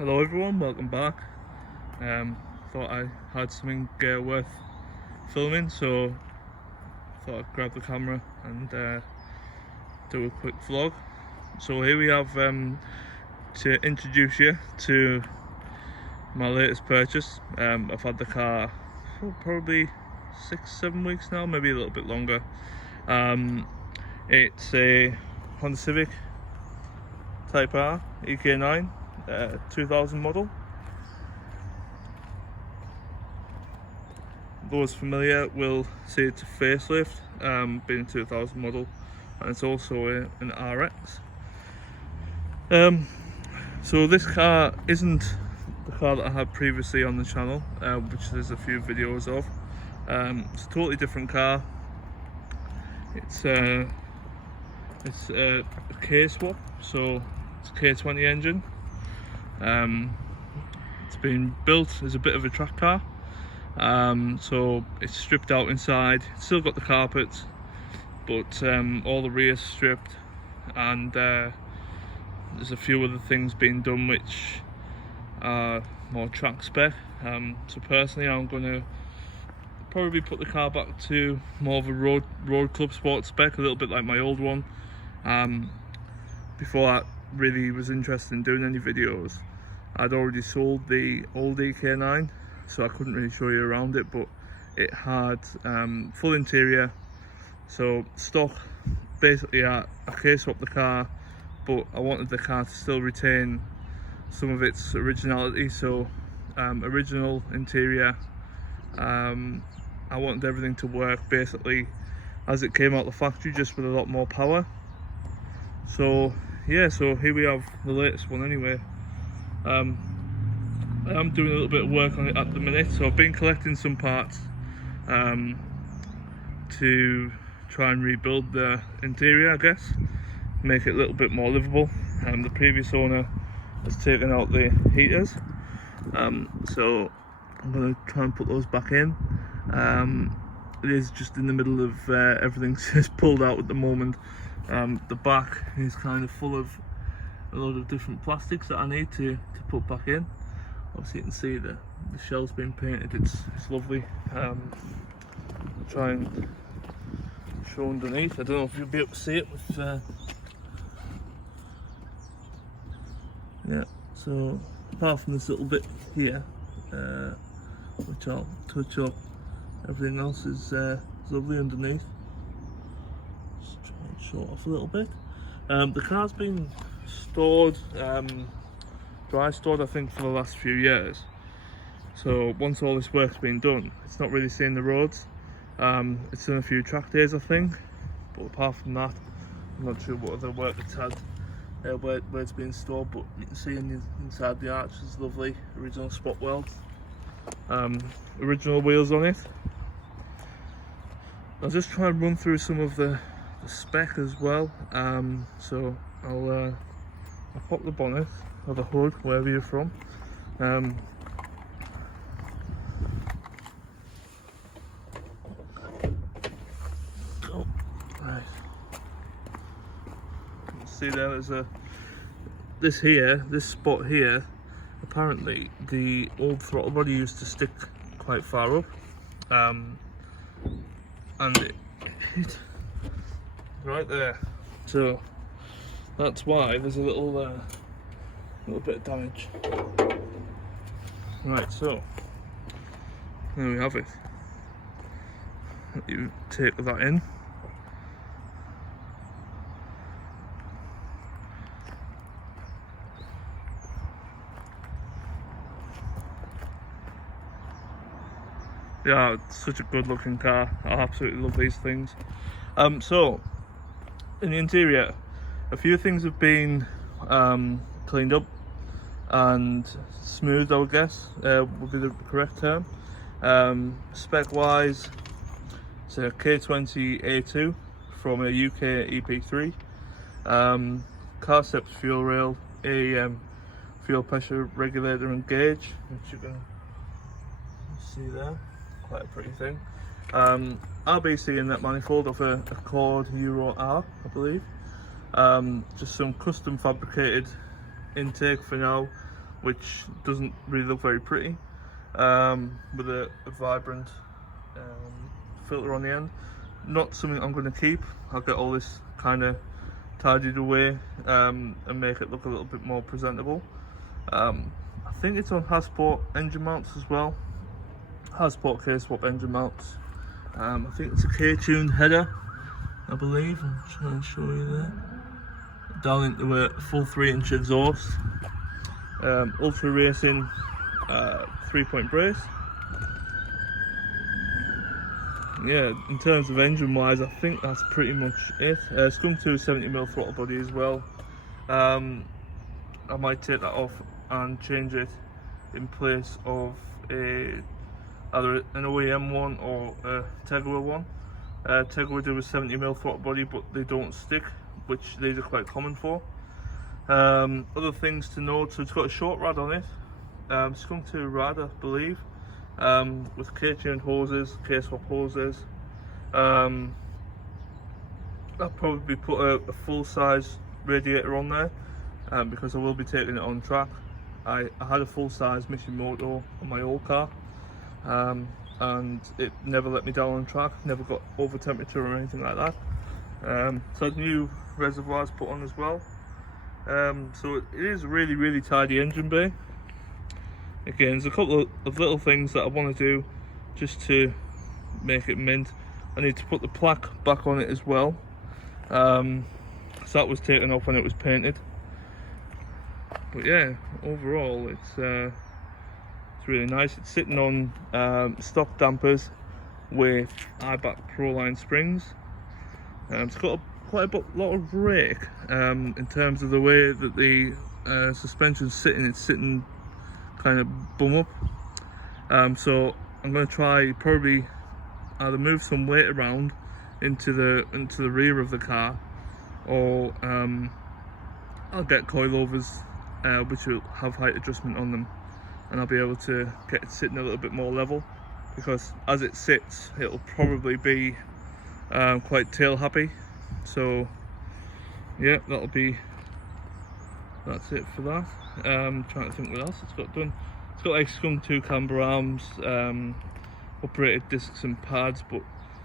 Hello everyone, welcome back. Thought I had something worth filming, so thought I'd grab the camera and do a quick vlog. So here we have to introduce you to my latest purchase. I've had the car for probably 6-7 weeks now, maybe a little bit longer. It's a Honda Civic Type R EK9 2000 model. Those familiar will see it's a facelift, being a 2000 model, and it's also an RX. So this car isn't the car that I had previously on the channel, which there's a few videos of. It's a totally different car. It's a Kswap, so it's a K20 engine. It's been built as a bit of a track car, so it's stripped out inside. It's still got the carpets, but all the rear's stripped, and there's a few other things being done which are more track spec. So personally, I'm going to probably put the car back to more of a road club sport spec, a little bit like my old one. Before I really was interested in doing any videos, I'd already sold the old EK9, so I couldn't really show you around it, but it had full interior, so stock. Basically I K-swapped the car, but I wanted the car to still retain some of its originality, so original interior. I wanted everything to work basically as it came out the factory, just with a lot more power. So yeah, so here we have the latest one anyway. I am doing a little bit of work on it at the minute, so I've been collecting some parts to try and rebuild the interior, I guess, make it a little bit more livable. The previous owner has taken out the heaters, so I'm going to try and put those back in. It is just in the middle of everything's just pulled out at the moment. The back is kind of full of a lot of different plastics that I need to put back in. Obviously you can see the shell's been painted, it's lovely. I'll try and show underneath. I don't know if you'll be able to see it with yeah, so apart from this little bit here, which I'll touch up, everything else is lovely underneath. Just try and show it off a little bit. The car's been stored, dry stored, I think, for the last few years. So once all this work's been done, it's not really seeing the roads. It's done a few track days, I think, but apart from that, I'm not sure what other work it's had where it's been stored. But you can see inside the arch is lovely, original spot welds, original wheels on it. I'll just try and run through some of the spec as well. So I'll pop the bonnet or the hood, wherever you're from. Oh, right. You can see there's this spot here. Apparently, the old throttle body used to stick quite far up, and it hit right there. So that's why there's a little bit of damage. Right, so there we have it. You take that in. Yeah, it's such a good looking car. I absolutely love these things. So in the interior, a few things have been cleaned up and smoothed, I would guess would be the correct term. Spec wise, it's a K20 A2 from a UK EP3. Car steps, fuel rail, a fuel pressure regulator and gauge, which you can see there. Quite a pretty thing. RBC in that manifold of a Accord Euro R, I believe. Just some custom fabricated intake for now, which doesn't really look very pretty, with a vibrant filter on the end. Not something I'm going to keep. I'll get all this kind of tidied away and make it look a little bit more presentable. I think it's on Hasport engine mounts as well. Hasport Kswap engine mounts. I think it's a K-tuned header, I believe. I'm trying to show you there. Down into a full 3-inch exhaust. Ultra Racing 3-point brace. Yeah, in terms of engine wise, I think that's pretty much it. It's come to a 70mm throttle body as well. I might take that off and change it in place of either an OEM one or a Tegua one. Tegua do a 70mm throttle body, but they don't stick, which these are quite common for. Other things to note, so it's got a short rad on it. It's come to a rad, I believe, with K-tuned hoses, Kswap hoses. I'll probably put a full-size radiator on there, because I will be taking it on track. I had a full-size Mission Moto on my old car, and it never let me down on track, never got over temperature or anything like that. So new reservoirs put on as well. So it is a really tidy engine bay. Again, there's a couple of little things that I want to do just to make it mint. I need to put the plaque back on it as well. So that was taken off when it was painted. But yeah, overall it's really nice. It's sitting on stock dampers with iBack Proline springs. It's got quite a lot of rake in terms of the way that the suspension's sitting. It's sitting kind of bum up. So I'm going to try probably either move some weight around into the rear of the car, or I'll get coilovers which will have height adjustment on them, and I'll be able to get it sitting a little bit more level, because as it sits it'll probably be quite tail happy. So yeah, that's it for that. Trying to think what else it's got done. It's got like Skunk 2 camber arms, operated discs and pads, but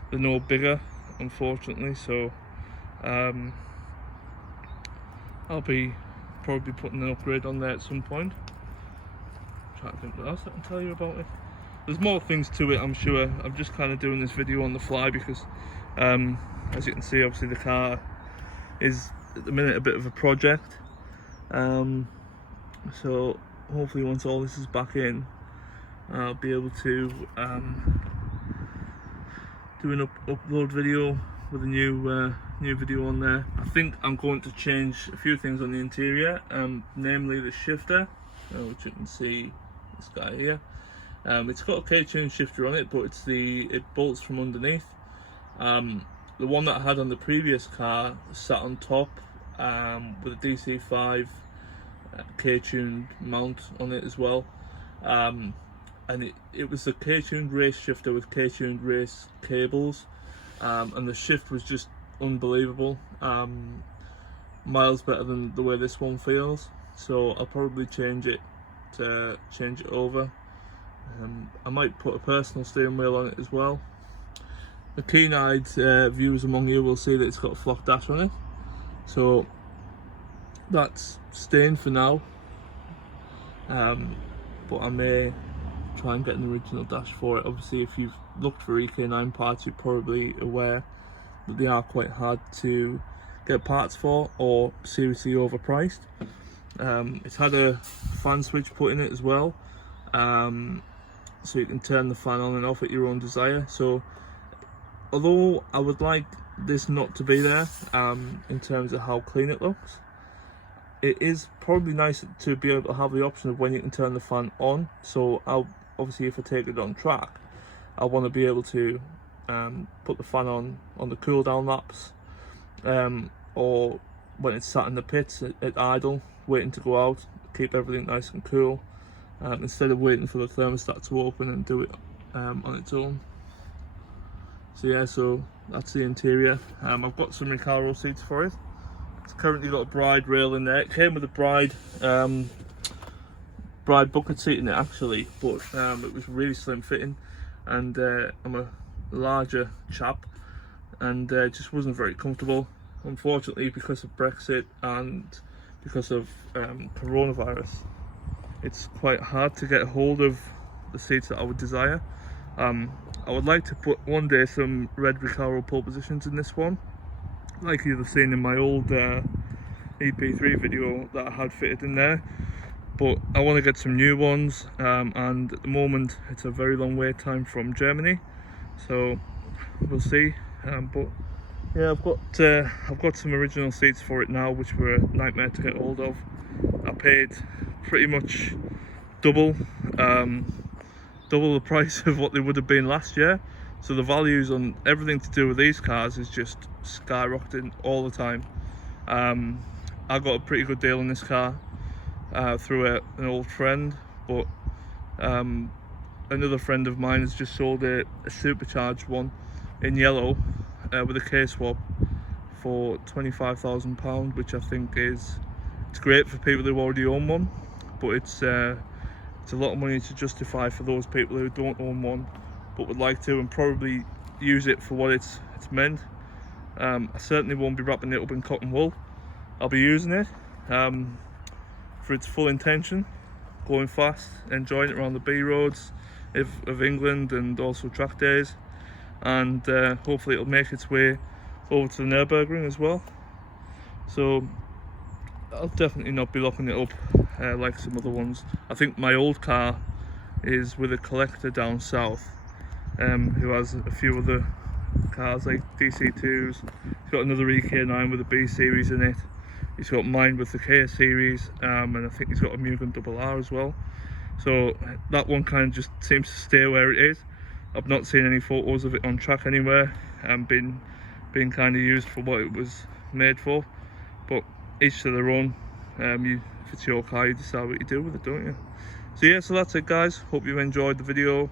they're no bigger unfortunately, so I'll be probably putting an upgrade on there at some point. Trying to think what else I can tell you about it. There's more things to it, I'm sure. I'm just kind of doing this video on the fly because as you can see, obviously the car is at the minute a bit of a project. So hopefully once all this is back in, I'll be able to do an upload video with a new video on there. I think I'm going to change a few things on the interior, namely the shifter, which you can see this guy here. It's got a K-tune shifter on it, but it bolts from underneath. The one that I had on the previous car sat on top with a DC5 K-tuned mount on it as well, and it was a K-tuned race shifter with K-tuned race cables, and the shift was just unbelievable, miles better than the way this one feels. So I'll probably change it over. I might put a personal steering wheel on it as well. The keen-eyed viewers among you will see that it's got a flock dash on it, so that's staying for now, but I may try and get an original dash for it. Obviously if you've looked for EK9 parts, you're probably aware that they are quite hard to get parts for, or seriously overpriced. It's had a fan switch put in it as well, so you can turn the fan on and off at your own desire. So although I would like this not to be there in terms of how clean it looks, it is probably nice to be able to have the option of when you can turn the fan on. So I'll obviously, if I take it on track, I want to be able to put the fan on the cool down laps, or when it's sat in the pits at idle waiting to go out, keep everything nice and cool, instead of waiting for the thermostat to open and do it on its own. So yeah, so that's the interior. I've got some Recaro seats for it. It's currently got a bride rail in there. It came with a bride bride bucket seat in it actually, but it was really slim fitting, and I'm a larger chap, and it just wasn't very comfortable. Unfortunately, because of Brexit and because of coronavirus, it's quite hard to get hold of the seats that I would desire. I would like to put one day some red Recaro pole positions in this one, like you've seen in my old EP3 video that I had fitted in there, but I want to get some new ones, and at the moment it's a very long wait time from Germany, so we'll see. But yeah, I've got some original seats for it now, which were a nightmare to get hold of. I paid pretty much double the price of what they would have been last year, so the values on everything to do with these cars is just skyrocketing all the time. I got a pretty good deal on this car through an old friend, but another friend of mine has just sold a supercharged one in yellow with a K-Swap for £25,000, which I think it's great for people who already own one, but it's a lot of money to justify for those people who don't own one but would like to and probably use it for what it's meant. I certainly won't be wrapping it up in cotton wool. I'll be using it for its full intention, going fast, enjoying it around the B roads of England and also track days, and hopefully it'll make its way over to the Nürburgring as well. So I'll definitely not be locking it up like some other ones. I think my old car is with a collector down south who has a few other cars like DC2s. He's got another EK9 with a B series in it. He's got mine with the K series, and I think he's got a Mugen RR as well. So that one kind of just seems to stay where it is. I've not seen any photos of it on track anywhere, and being kind of used for what it was made for. But each to their own. If it's your car, you decide what you do with it, don't you? So yeah, so that's it guys. Hope you enjoyed the video.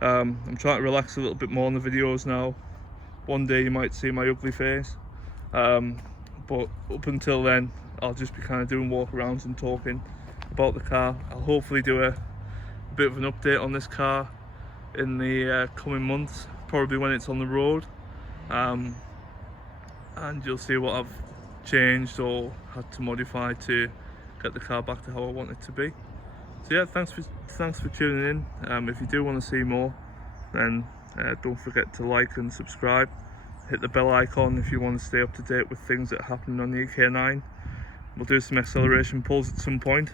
I'm trying to relax a little bit more on the videos now. One day you might see my ugly face, but up until then I'll just be kind of doing walkarounds and talking about the car. I'll hopefully do a bit of an update on this car in the coming months, probably when it's on the road, and you'll see what I've changed or had to modify to get the car back to how I want it to be. So yeah, thanks for tuning in. If you do want to see more, then don't forget to like and subscribe. Hit the bell icon if you want to stay up to date with things that are happening on the EK9. We'll do some acceleration pulls at some point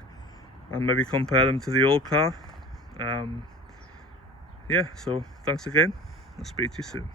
and maybe compare them to the old car. Yeah, so thanks again. I'll speak to you soon.